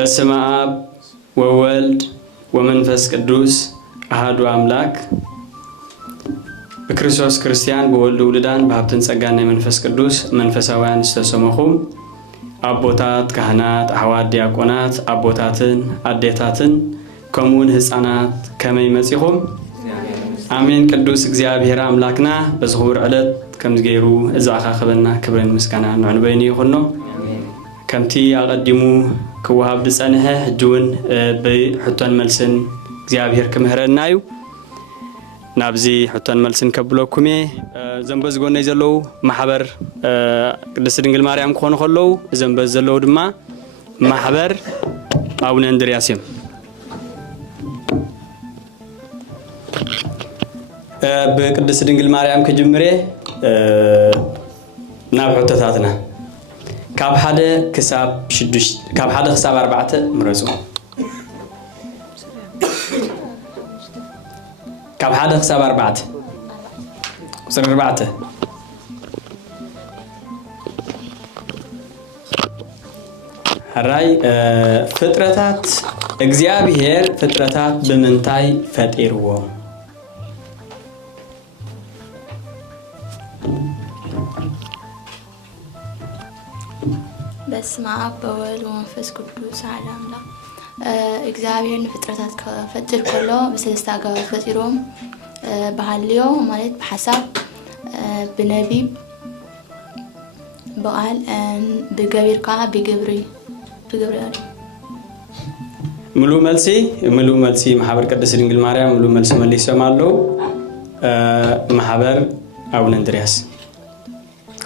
በስመ አብ ወወልድ ወመንፈስ ቅዱስ አሐዱ አምላክ በክርስቶስ ክርስቲያን በወልድ ውልዳን በሀብትን ጸጋና የመንፈስ ቅዱስ መንፈሳውያን ዝተሰመኹም አቦታት ካህናት አሕዋት ዲያቆናት አቦታትን አዴታትን ከሙን ህፃናት ከመይ መጺኹም አሜን። ቅዱስ እግዚአብሔር አምላክና በዝኹር ዕለት ከምዝገይሩ እዛኻ ኸበና ክብርን ምስጋና ንዕንበይኒ ይኹኖ ከምቲ አቀዲሙ ክወሃብ ድጸንሐ ሕጅውን በሕቶን መልስን እግዚአብሔር ክምህረናዩ ናብዚ ሕቶን መልስን ከብለኩሜ ዘንበዝ ጎነይ ዘለው ማሕበር ቅድስት ድንግል ማርያም ክኾኑ ከለው ዘንበዝ ዘለው ድማ ማሕበር አቡነ እንድርያስ እዮም። በቅድስት ድንግል ማርያም ከጅምሬ ናብ ሕቶታትና ካብ ሓደ ክሳብ 6 ካብ ሓደ ክሳብ 4 ምረጹ ካብ ሓደ ክሳብ 4 ቁጽር 4 ራይ ፍጥረታት እግዚአብሔር ፍጥረታት በመንታይ ፈጢርዎ በስመ አብ ወወልድ ወመንፈስ ቅዱስ አሐዱ አምላክ እግዚአብሔር ፍጥረታት ከፈጥር ከሎ በሰለስተ አገባብ ፈጢሮም በሐልዮ ማለት በሐሳብ በነቢብ በቃል በገቢርካ በግብሪ ሙሉ መልሲ ማሕበር ቅድስት ድንግል ማርያም ሙሉ መልሲ መልሰማለሁ። ማሕበር አቡነ እንድርያስ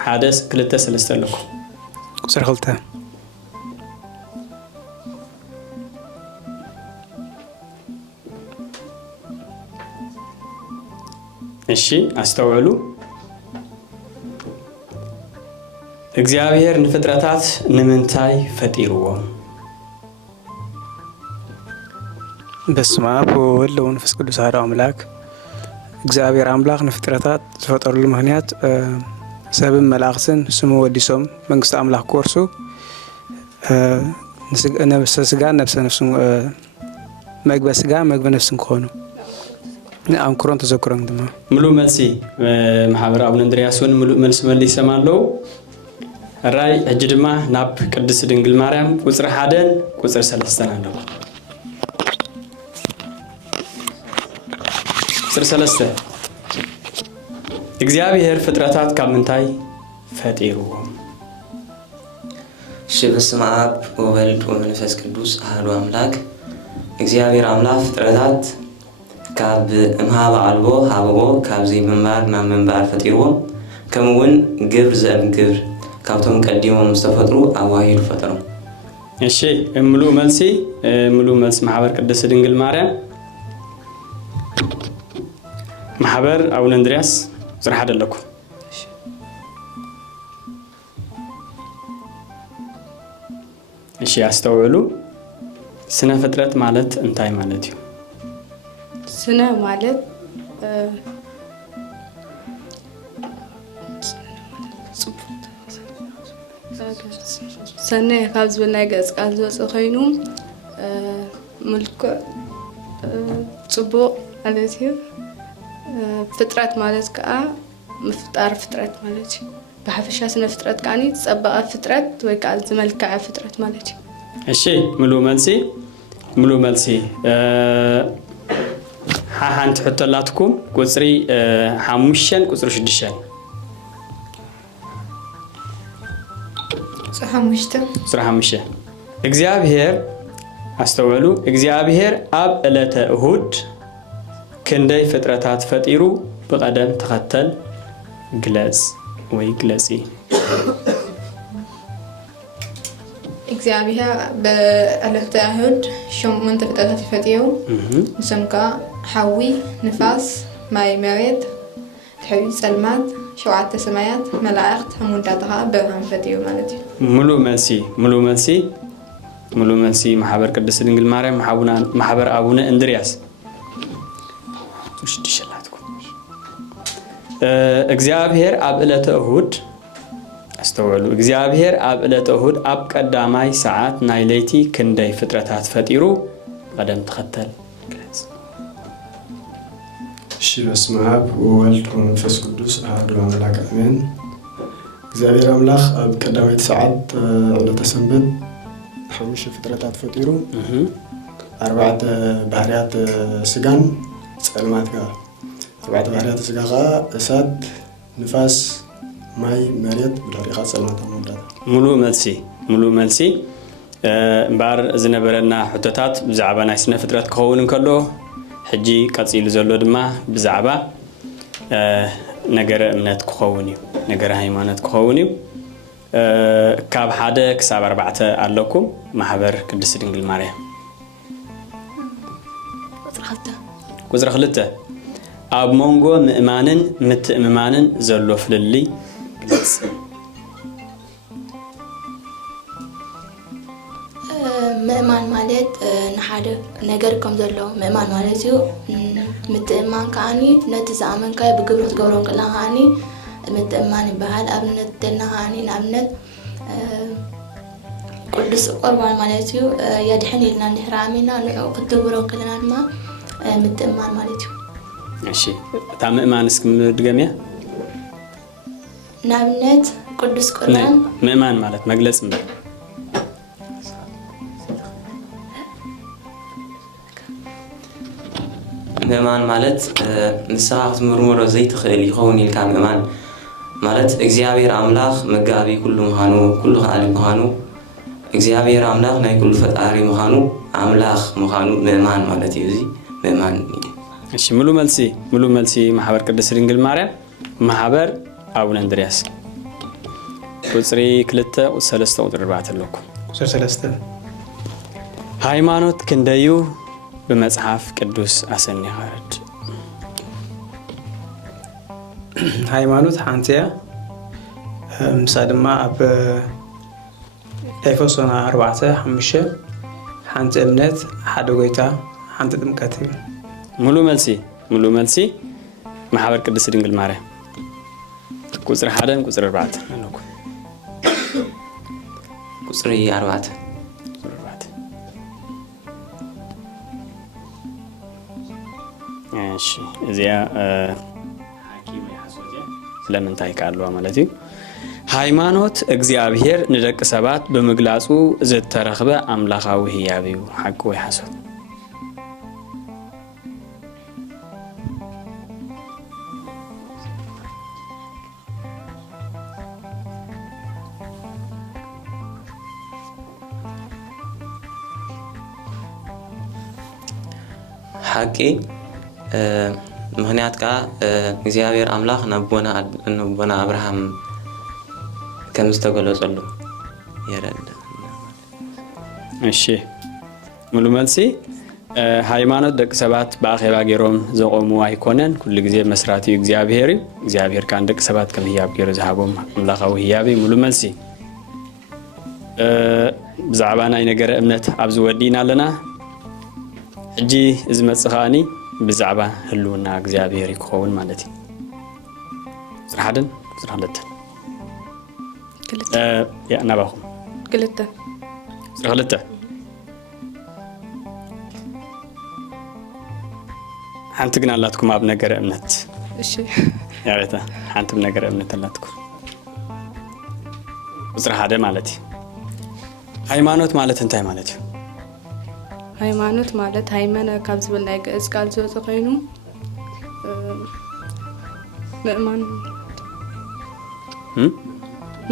ሓደስ ክልተ ሰለስተ ኣለኩ ቁጽር 2 እሺ አስተውሉ። እግዚአብሔር ንፍጥረታት ንምንታይ ፈጢርዎ? በስመ አብ ወወልድ ወመንፈስ ቅዱስ አሐዱ አምላክ እግዚአብሔር አምላክ ንፍጥረታት ዝፈጠረሉ ምክንያት ሰብን መላእክትን ስሙ ወዲሶም መንግስት አምላክ ኮርሱ ነፍሰ ስጋ ነፍሰ ነፍስ መግበ ስጋ መግበ ነፍስን ከሆኑ አንኩሮን ተዘክሮን ድማ ሙሉ መልሲ ማሕበር አቡነ እንድርያስ ወን ሙሉ መልስ መልሰማለሁ። ራይ እጅ ድማ ናብ ቅድስት ድንግል ማርያም ቁጽር 1 ቁጽር 3 አለው ቁጽር 3 እግዚአብሔር ፍጥረታት ከምንታይ ፈጢርዎ? በስመ አብ ወወልድ ወመንፈስ ቅዱስ አሐዱ አምላክ እግዚአብሔር አምላክ ፍጥረታት ካብ እምሃበ አልቦ ሃበቦ ካብ ዘይምንባር ናብ ምንባር ፈጢርዎ ከምውን ግብር ዘእም ግብር ካብቶም ቀዲሞም ዝተፈጥሩ አዋሂዱ ፈጠሮም። እሺ ሙሉ መልሲ ማሕበር ቅድስት ድንግል ማርያም ማሕበር አቡነ እንድርያስ ቁጽር 1 ኣለኩ እሺ አስተውሉ። ስነ ፍጥረት ማለት እንታይ ማለት እዩ? ስነ ማለት ሰነ ካብ ዝብልናይ ገጽ ቃል ዝወፅእ ኮይኑ ምልኩዕ ጽቡቕ ማለት እዩ። ፍጥረት ማለት ከዓ ምፍጣር ፍጥረት ማለት እዩ። በሐፈሻ ስነ ፍጥረት ከዓኒ ዝጸበቐ ፍጥረት ወይ ከዓ ዝመልክዐ ፍጥረት ማለት እዩ። እሺ ሙሉ መልሲ ሓንቲ ሕቶላትኩም ቁጽሪ 5 ቁጽሪ 6 ቁጽሪ 5 እግዚአብሔር አስተውሉ። እግዚአብሔር አብ ዕለተ እሁድ ክንደይ ፍጥረታት ፈጢሩ በቀደም ተኸተል ግለጽ ወይ ግለጺ። እግዚአብሔር በዕለተ እሁድ 8 ፍጥረታት ይፈጢሩ ንሶም ከዓ ሓዊ ንፋስ ማይ መሬት ድሕሪ ጸልማት 7 ሰማያት መላእክት ህሙንዳተኻ ብርሃን ፈጢሩ ማለት እዩ። ሙሉ መልሲ ማሕበር ቅድስት ድንግል ማርያም ማሕበር አቡነ እንድርያስ እግዚአብሔር አብ ዕለተ እሁድ استوعلوا እግዚአብሔር ኣብ ዕለተ እሁድ ኣብ ቀዳማይ ሰዓት ናይ ለይቲ ክንደይ ፍጥረታት ፈጢሩ ቀደም ተኸተል እሺ በስመ አብ ወወልድ ወመንፈስ ቅዱስ አሐዱ አምላክ አሜን። እግዚአብሔር አምላክ ኣብ ቀዳማይ ሰዓት ዕለተ ሰንበት 5 ፍጥረታት ፈጢሩ 4 ባህርያት ስጋን ጸልማት ጋር 4 ባህርያት ስጋ ጋር እሳት ንፋስ ማይ መሬት ብዳሪኻ ጸልማት አመዳት ሙሉ መልሲ እምበር ዝነበረና ሕቶታት ብዛዕባ ናይ ስነ ፍጥረት ክኸውን እንከሎ ሕጂ ቀፂሉ ዘሎ ድማ ብዛዕባ ነገረ እምነት ክኸውን እዩ ነገረ ሃይማኖት ክኸውን እዩ ካብ 1 ክሳብ 4 ኣለኩም ማሕበር ቅድስት ድንግል ማርያም ቁጽሪ 2 ኣብ መንጎ ምእማንን ምትእምማንን ዘሎ ፍልሊ ግለጽ ምእማን ማለት ንሓደ ነገር ከም ዘሎ ምእማን ማለት እዩ ምትእማን ከዓኒ ነቲ ዝኣመንካዮ ብግብሪ ክትገብሮ ከለኻ ከዓኒ ምትእማን ይበሃል ኣብነት ደልና ከዓኒ ንኣብነት ቅዱስ ቁርባን ማለት እዩ የድሕን ኢልና እንድሕር ኣሚንና ንዑ ክትገብሮ ከለና ድማ ምትእማን ማለት እዩ እሺ እታ ምእማን እስኪ ምድገምያ ንኣብነት ቅዱስ ቁርባን ምእማን ማለት መግለጽ እምበር ምእማን ማለት ንስኻ ክትምርምሮ ዘይትኽእል ይኸውን ኢልካ ምእማን ማለት እግዚአብሔር አምላክ መጋቢ ኩሉ ምዃኑ ኩሉ ኻሊ ምዃኑ እግዚአብሔር አምላክ ናይ ኩሉ ፈጣሪ ምዃኑ አምላክ ምዃኑ ምእማን ማለት እዩ። እዚ ምእማን እሺ ሙሉ መልሲ ማሕበር ቅድስት ድንግል ማርያም ማሕበር አቡነ እንድርያስ ቁጽሪ 2 3 ቁጥሪ 4 ኣለኩ ቁጽሪ 3 ሃይማኖት ክንደዩ በመጽሐፍ ቅዱስ አሰኒ ኸረድ ሃይማኖት ሓንቲያ ምሳ ድማ ኣብ ኤፌሶን 4:5 ሓንቲ እምነት ሓደ ጎይታ ሓንቲ ጥምቀት እዩ። ሙሉ መልሲ ማሕበር ቅድስት ድንግል ማርያም ቁጽሪ 1 ቁጽሪ 4 ኣለኩ ቁጽሪ 4 እሺ እዚያ ሐኪም ያሶጀ ስለምንታይ ቃልዋ ማለት እዩ ሃይማኖት እግዚአብሔር ንደቂ ሰባት በመግላጹ ዝተረኸበ አምላኻዊ ህያብ እዩ ሐቂ ወይ ሐሰት ሐቂ ምክንያት ካ እግዚአብሔር አምላክ ነቦና አብርሃም ከም ዝተገለጸሉ ይረዳ። እሺ ሙሉ መልሲ ሃይማኖት ደቂ ሰባት በአኼባ ገይሮም ዘቆሙ አይኮነን ኩሉ ግዜ መስራቲ እግዚአብሔር ካን ደቂ ሰባት ከም ህያብ ገይሩ ዝሃቦም አምላኻዊ ህያብ ሙሉ መልሲ ብዛዕባ ናይ ነገረ እምነት ኣብዚ ወዲና ኣለና ሕጂ እዚ መጽኻኒ ብዛዕባ ህልውና እግዚአብሔር ይክኸውን ማለት እዩ ዝራሓደን ዝራሓለተ ያ ናባኹም ክልተ ሓንቲ ግን ኣላትኩም ኣብ ነገረ እምነት እሺ ያሬታ ሓንቲ ነገረ እምነት ኣላትኩም ዝራሓደ ማለት እዩ ሃይማኖት ማለት እንታይ ማለት እዩ ሃይማኖት ማለት ሃይመነ ካብ ዝብል ናይ ግዕዝ ቃል ዝወፀ ኮይኑ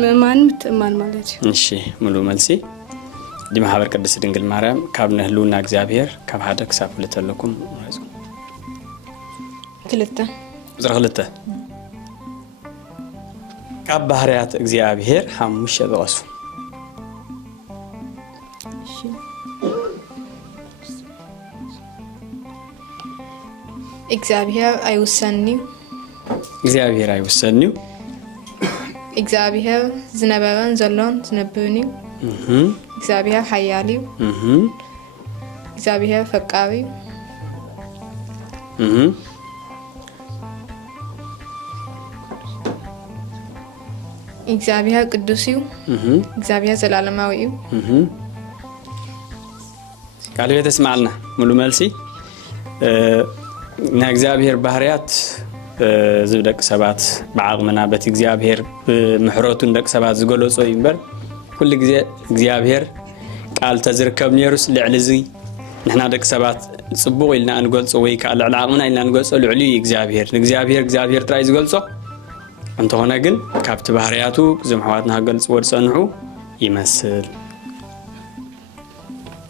ምእማን ምትእማን ማለት እዩ። እሺ ሙሉ መልሲ ማሕበር ቅድስት ድንግል ማርያም ካብ ንህልውና እግዚአብሔር ካብ 1 ክሳብ 2 ኣለኩም ክልተ ቁጽሪ 2 ካብ ባህርያት እግዚአብሔር 5 ጥቀሱ እግዚአብሔር አይወሰንዩ እግዚአብሔር ዝነበረን ዘሎን ዝነብርን እዩ እግዚአብሔር ሓያል እዩ እግዚአብሔር ፈቃሪ እግዚአብሔር ቅዱስ እዩ እግዚአብሔር ዘላለማዊ እዩ ቃል ተስማዕልና ሙሉ መልሲ ና እግዚአብሔር ባህርያት ዝብደቅ ሰባት بعقمና በት እግዚአብሔር ምሕረቱን ደቅ ሰባት ዝገለጾ ይንበር ኩሉ ግዜ እግዚአብሔር ቃል ተዝርከብ ነሩስ ልዕልዚ ንሕና ደቅ ሰባት ጽቡቕ ኢልና እንገልጾ ወይ ከዓ ልዕሊ ዓቕምና ኢልና እንገልጾ ልዕሊ እግዚአብሔር እግዚአብሔር ጥራይ ዝገልጾ እንተኾነ ግን ካብቲ ባህርያቱ ዝምሕዋትና ገልጽ ወድጸንሑ ይመስል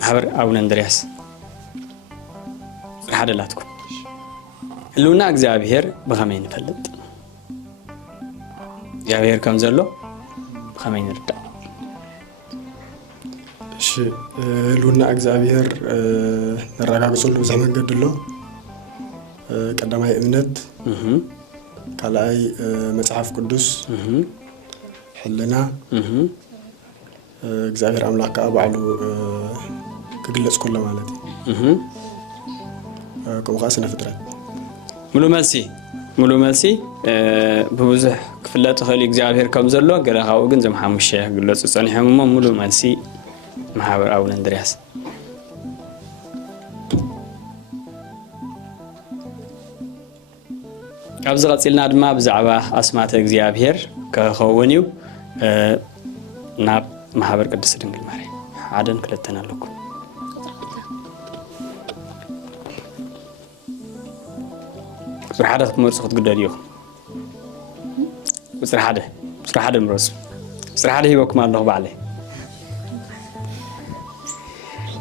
ማሕበር አቡነ እንድርያስ ረሓደላትኩም ህልውና እግዚአብሔር ብኸመይ ንፈልጥ እግዚአብሔር ከም ዘሎ ብኸመይ ንርዳእ እሺ ህልውና እግዚአብሔር ነረጋግጸሉ ብዙሕ መንገዲ ኣሎ ቀዳማይ እምነት ካልኣይ መጽሐፍ ቅዱስ ሕልና እግዚአብሔር አምላክ ከዓ ባዕሉ ክግለጽ ከሎ ማለት እዩ ከምኡ ከዓ ስነ ፍጥረት ሙሉ መልሲ ብብዙሕ ክፍለጥ ይኽእል እግዚአብሔር ከም ዘሎ ገለ ካብኡ ግን ዞም ሓሙሽተ ክግለጹ ጸኒሖም እሞ ሙሉ መልሲ ማሕበር አቡነ እንድርያስ ኣብዚ ቀፂልና ድማ ብዛዕባ ኣስማተ እግዚአብሔር ክኸውን እዩ ናብ ማሕበር ቅድስት ድንግል ማርያም ሓደን ክልተን ኣለኩም ቁፅሪ ሓደ ክትመርፁ ክትግደዱ ኢኹም ቁፅሪ ሓደ ምረፁ ቁፅሪ ሓደ ሂበኩም ኣለኹ ባዕለይ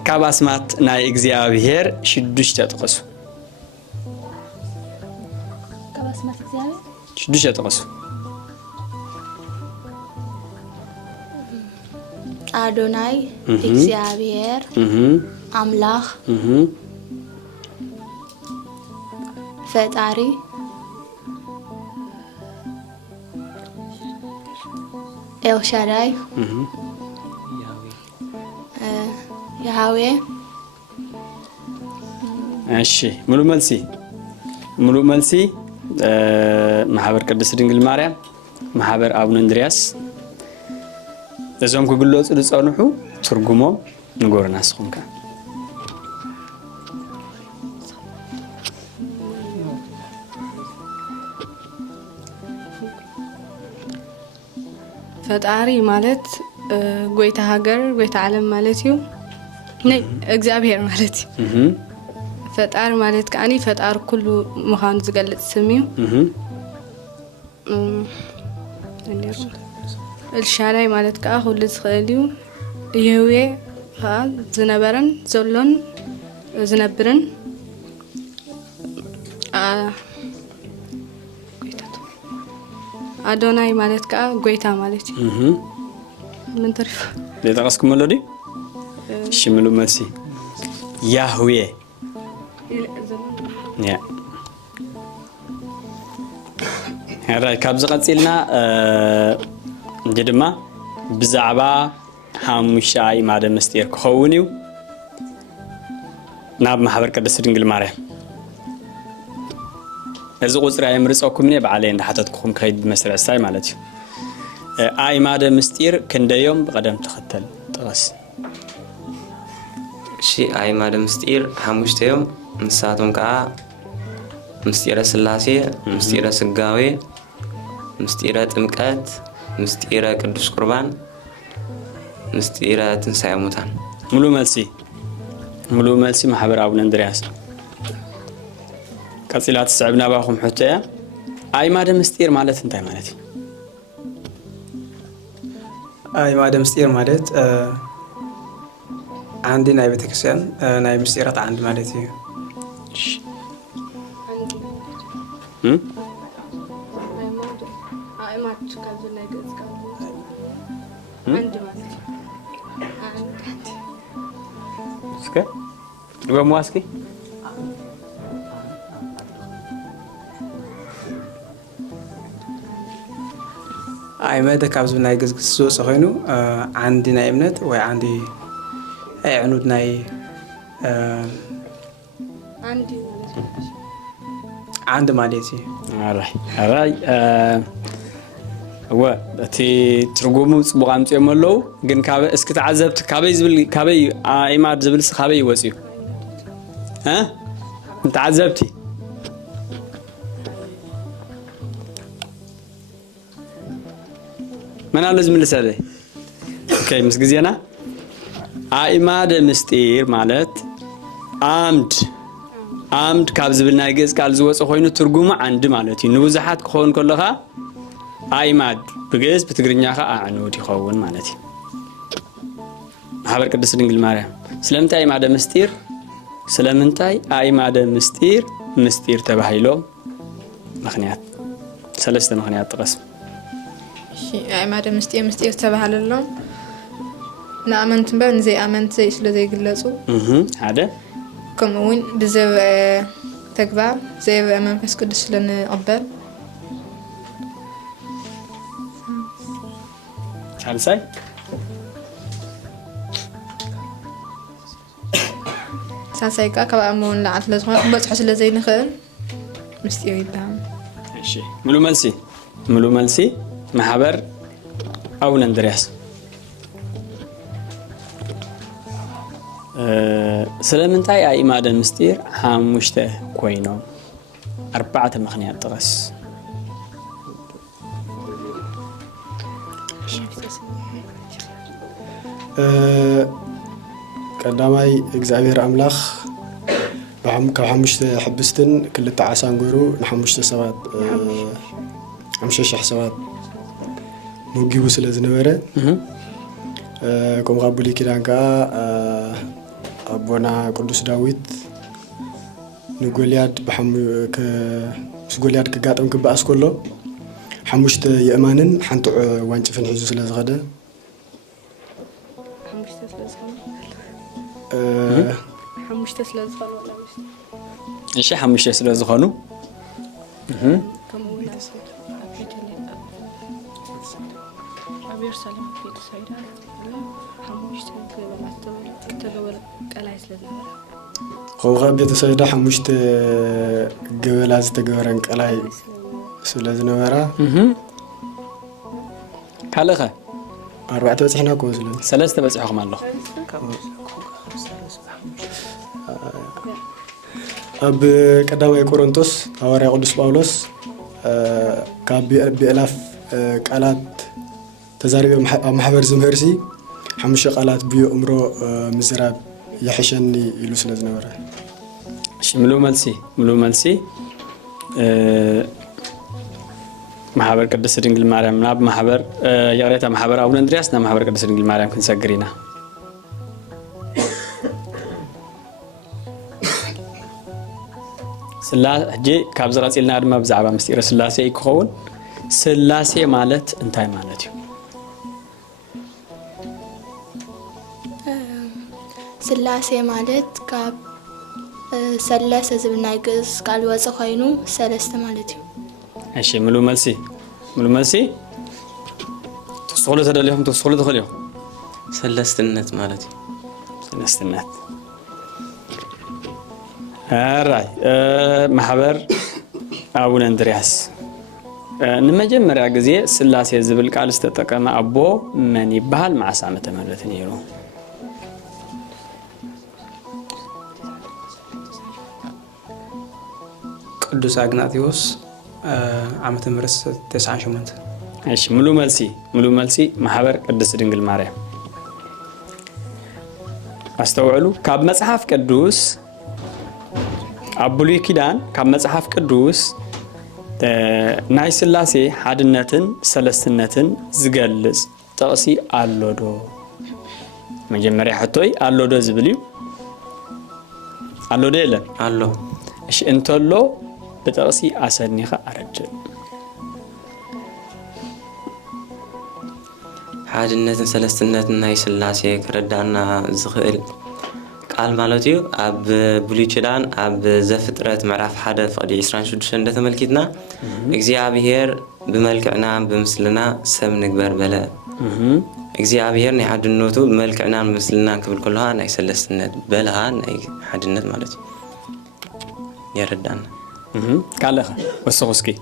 ካብ ኣስማት ናይ እግዚአብሔር 6 ጥቀሱ ካብ ኣስማት እግዚአብሔር 6 ጥቀሱ አዶናይ እግዚአብሔር አምላክ ፈጣሪ ኤልሻዳይ ያህዌ እሺ ሙሉ መልሲ ማሕበር ቅድስት ድንግል ማርያም ማሕበር አቡነ እንድርያስ እዞም ክግለጹ ዝጸንሑ ትርጉሞም ንገሩና ንስኹም ከ ፈጣሪ ማለት ጎይታ ሃገር ጎይታ ዓለም ማለት እዩ ናይ እግዚአብሔር ማለት እዩ ፈጣሪ ማለት ከአኒ ፈጣሪ ኩሉ ምዃኑ ዝገልጽ ስም እዩ ኤልሻዳይ ማለት ከዓ ሁሉ ዝኽእል እዩ ይህዌ ከዓ ዝነበረን ዘሎን ዝነብርን አዶናይ ማለት ከዓ ጎይታ ማለት እዩ ምን ተሪፍ ለጠቀስኩም ሎዲ እሺ ሙሉ መልሲ ያህዌ ያ هذا كابز قتيلنا جدما بزعبا حامشاي ماده مستير كخونيو ناب محبر قدس ድንግል ማርያም እዚ ቁጽሪ አይምርጾኩም ነ ባዓለይ እንዳሓተትኩም ከይድ መስረሳይ ማለት እዩ አይ ማደ ምስጢር ክንደዮም በቀደም ተከተል ጥራስ እሺ አይ ማደ ምስጢር ሓሙሽተዮም ንሳቶም ከዓ ምስጢረ ስላሴ ምስጢረ ስጋዌ ምስጢረ ጥምቀት ምስጢረ ቅዱስ ቁርባን ምስጢረ ትንሳኤ ሙታን ሙሉ መልሲ ማሕበር አቡነ እንድርያስ ቀጽላት ሰዕብና ባኹም ሕተያ አይ ማደ ምስጢር ማለት እንታይ ማለት እዩ አይ ማደ ምስጢር ማለት አንድ ናይ ቤተክርስቲያን ናይ ምስጢራት አንድ ማለት እዩ እስከ በመዋስኪ አይ ማደ ካብዝ ናይ ገዝግስ ዝወፀ ኮይኑ አንድ ናይ እምነት ወይ አንድ አይዕኑድ ናይ አራይ هو تي ترجمه بقام تعملوا جن كاب اسكت عذبت كابي زبل كابي إيماد زبل كابي وسيو ها أنت عذبتي من على زميل سالي اوكي مسجزينا عماد مستير مالت عمد كاب زبلنا يجز قال زوص خوينو ترجمه عند مالتي نبزحات كون كلها عماد بجز بتقرنيا خا عنود يخون مالتي محبر قدس دنجل مريم سلامتاي عماد مستير سلامنتاي عماد مستير تبهيلو مخنيات ثلاثه مخنيات تقسم عماد مستير تبهل لهم نأمنت بان زي أمنت زي إيش لذي يقلصوا هذا كمون بزر تكبر زي منفس قدس لنا أبل ثالثاي ساساي كا أمون لعت لزغون بس حس لذي نخل مستير يبهم ماشي ملو ملسي محبر أو نندريس سلامنتاي عماد مستير حامشته كوينو 4 مخنيات طرس ቀዳማይ እግዚአብሔር አምላኽ ካብ 5 ሕብስትን 2 ዓሳን ገይሩ ን5 ሰባት 5,000 ሰባት መጊቡ ስለ ዝነበረ ከምኡ ካብ ብሉይ ኪዳን ከዓ አቦና ቅዱስ ዳዊት ንጎልያድ ምስ ጎልያድ ክጋጠም ክበኣስ ከሎ 5 የእማንን ሓንቲ ዋንጭፍን ሒዙ ስለ ዝኸደ እሺ 5 ስለ ዝኾኑ خوخ بيت سيدا 5 ገበላ ዝተገበረን ቀላይ ስለ ዝነበራ ካልኸ 4 በጽሕና ኮዝለ 3 በጽሕኩም ኣለኹ ኣብ ቀዳማይ ቆሮንቶስ ሐዋርያ ቅዱስ ጳውሎስ ካብ ብእላፍ ቃላት ተዛሪቦም ኣብ ማሕበር ዝምህርሲ 5 ቃላት ብየእምሮ ምዝራብ يحشني يلوس لازنورة. ملو ملسي محبر قدس دنجل مريم ناب محبر ياريتا محبر أبو أندرياس نا محبر قدس دنجل مريم كن سجرينا سلاسي كابزرات إلنا أدم بزعبة مستير سلاسي يكون سلاسي مالت انتاي مالتي سلاسي مالت كاب سلاسة زبنا يقص قال واسا خاينو سلاسة مالتي ماشي ملو ملسي تصولوا تدليهم تصولوا تخليهم سلستنت مالتي سلستنت هاي محبر أبو أندرياس نمجمع عجزية سلاسي زبل قال استتقم أبو من يبهال مع سامة مرتين يرو ቅዱስ አግናጢዎስ ዓመተ ምህረት 98 እሺ ሙሉ መልሲ ማህበር ቅድስት ድንግል ማርያም አስተውዕሉ ካብ መጽሐፍ ቅዱስ ኣብ ብሉይ ኪዳን ካብ መጽሐፍ ቅዱስ ናይ ስላሴ ሓድነትን ሰለስትነትን ዝገልጽ ጥቕሲ ኣሎዶ መጀመርያ ሕቶይ ኣሎዶ ዝብል እዩ ኣሎዶ የለን ኣሎ እሺ እንተሎ بتقصي أسنيخ أرجع حاجنة سلستنة ناي سلاسي كردانا زخيل قال مالتيو أب بلوشدان أب زفترة معرف حدا فقدي إسران شدشن ده تملكتنا إجزيابير بملكنا بمثلنا سم نكبر بلا إجزيابير نحد النوتو بملكنا بمثلنا قبل كلها ناي سلستنة بلها ناي حاجنة مالتيو يردانا كالخ وسوسكي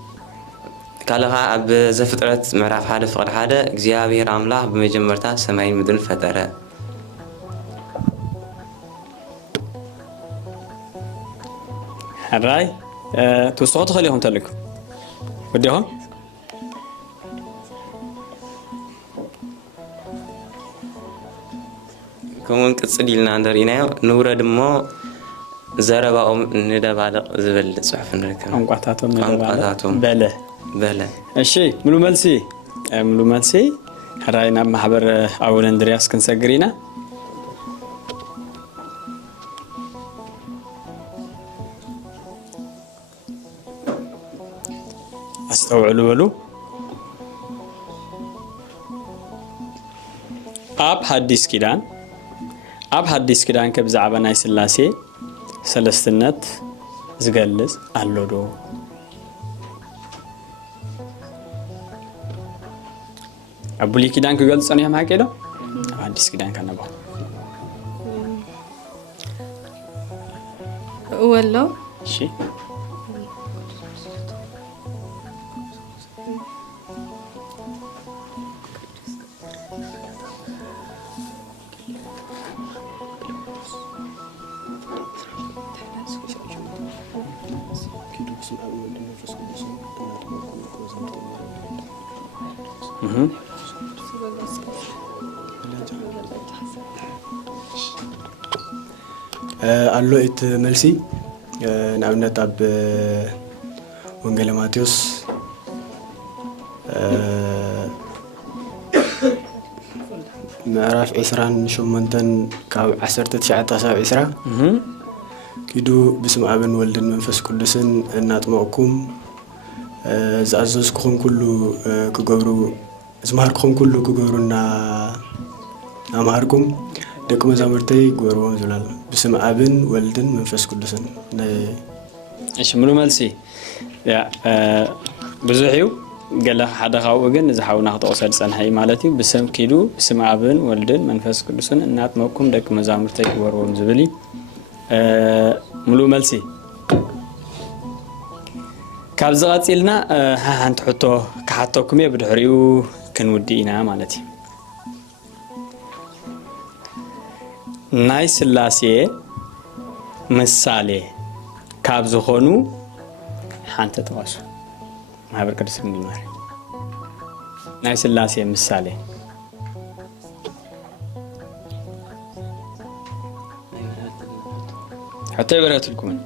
ካልኻ ኣብ ዘፍጥረት ምዕራፍ 1 ፍቅዲ 1 እግዚአብሔር ኣምላኽ ብመጀመርታ ሰማይን ምድርን ፈጠረ حراي توسقط خليهم تلكم وديهم كمون ቅጽል ኢልና እንደሪናዮ ንውረድ እሞ ዘረባኦም እንደባልቕ ዝብል ጽሑፍ ንርከብ ቋንቋታቶም ቋንቋታቶም በለ እሺ ሙሉ መልሲ حراي ናብ ማህበር አቡነ እንድርያስ ክንሰግሪና استوعلوا بلو اب حديث كيدان كبزعبا ناي سلاسي سلستنت زغلص አሎዶ አቡሊ ኪዳን ከገልጸን ያም ሀቀዶ አዲስ ኪዳን ከነባ ወሎ እሺ አሎ ኢት መልሲ ንኣብነት ኣብ ወንጌል ማቴዎስ ምዕራፍ 28 ካብ 19 ሳብ 20 ኪዱ ብስም ኣብን ወልድን መንፈስ ቅዱስን እናጥመቅኩም ዝኣዘዝኩኹም ኩሉ ክገብሩ ዝማሃርኩኹም ኩሉ ክገብሩና ኣምሃርኩም ደቂ መዛሙርተይ ግበርዎም ዝብላል ብስም ኣብን ወልድን መንፈስ ቅዱስን እሺ ሙሉ መልሲ ያ ብዙሕዩ ገለ ሓደ ካብኡ ግን ዝሓውና ክተቆሰል ፀንሐ ማለት እዩ ብስም ኪዱ ብስም ኣብን ወልድን መንፈስ ቅዱስን እናጥመቅኩም ደቂ መዛሙርተይ ግበርዎም ዝብል ሙሉ መልሲ ካብ ዝቐፂልና ሓንቲ ሕቶ ክሓተኩም እየ ብድሕሪኡ ክንውዲ ኢና ማለት እዩ ናይ ስላሴ ምሳሌ ካብ ዝኾኑ ሓንቲ ተዋሱ ማህበር ቅዱስ ድንግል ማርያም ናይ ስላሴ ምሳሌ حتى يبرهتلكم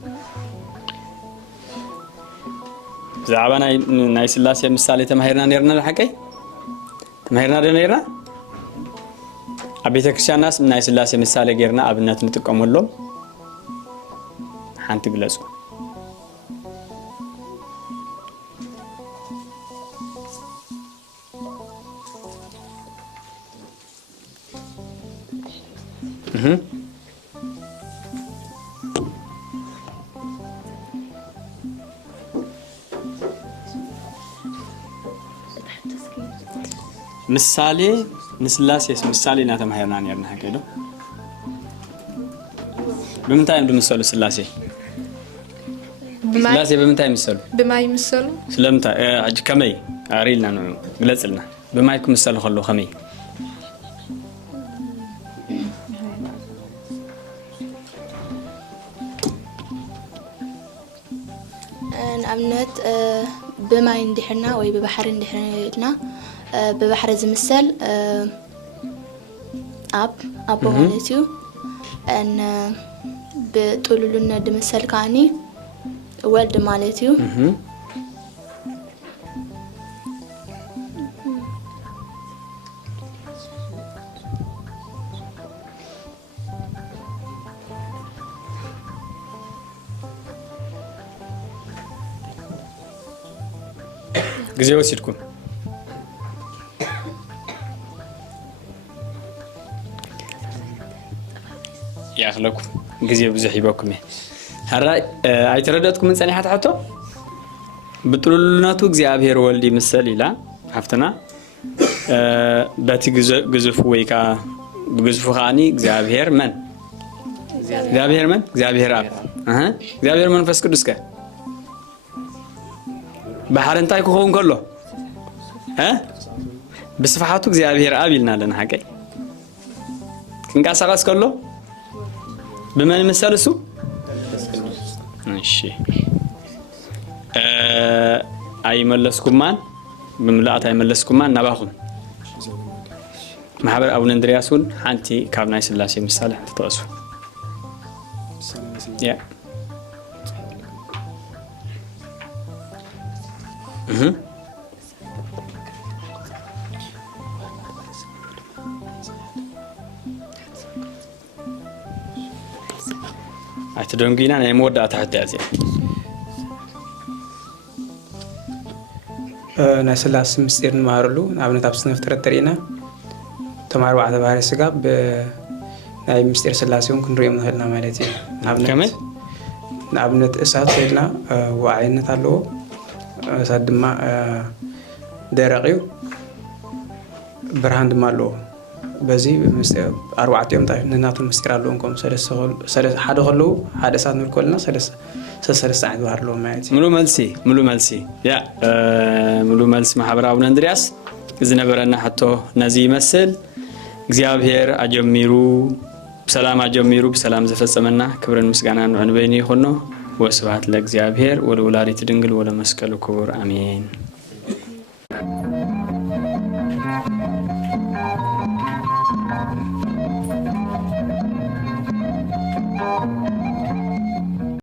زعبا ناي سلاسي مثالي تمهيرنا نيرنا الحقي تمهيرنا نيرنا ابيت كريستيان ناس ناي سلاسي مثالي غيرنا ابنات نتقملهم حانتي بلاسو ምሳሌ ንስላሴ ምሳሌ ናተማህርና ነርና ሀገዶ በምንታይ እንደምሰሉ ስላሴ ስላሴ በምንታይ ምሰሉ بماي مسلو ስለምንታይ አጅ ከመይ አሪልና ነው ግለጽልና በማይኩ ምሰሉ ከሎ ከመይ ንኣብነት በማይ እንድሕና ወይ በባሕሪ እንድሕና ببحر زمسل أب مالتيو أن بطولنا دمسل كاني والد مالتيو جزيرة وسيدكم يا أخلكم جزية بزحي بكم هراي أيترددكم من سنة حتى بتقولنا تو جزية والدي مثالي لا حفتنا باتي جزف ويكا بجزف خاني جزية من جزية من جزية أب جزية من فسكدوسكا بحر انتاي كوخون كله بصفحاته እግዚአብሔር አብ ይልና ለና ሐቀይ ክንቃሳቃስ ከሎ በማን መሰለሱ እሺ አይመለስኩማን በምላአት አይመለስኩማን ናባኹም ማህበር አቡነ እንድሪያስን ሓንቲ ካብ ናይ ስላሴ ምሳሌ ተጠቅሱ ያ أتدونجينا نمودة تحت هذه. نسلاس مستير مارلو نابن تابس نفترض ترينا تمار بعد بحر السجاب ناي مستير سلاسيون كن ريم نهلنا مالتي. كمان؟ نابن تأسات سيدنا وعين تالو ساد ما درقيو برهند مالو. بزي مستير 4 يوم تاع نناتو مستير لونكم سلس حدا خلو حدا ساعة نقولنا سلس ساعة بحر لو مالتي. ملو ملسي يا ملو ملس محبر أبو أندرياس إذا نبرنا حتى نزي مسل እግዚአብሔር አጀሚሩ በሰላም ዘፈጸመና ክብርን ምስጋናን አንበይኒ ሆኖ ወስብሐት ለእግዚአብሔር ወለወላዲቱ ድንግል ወለመስቀሉ ክቡር አሜን።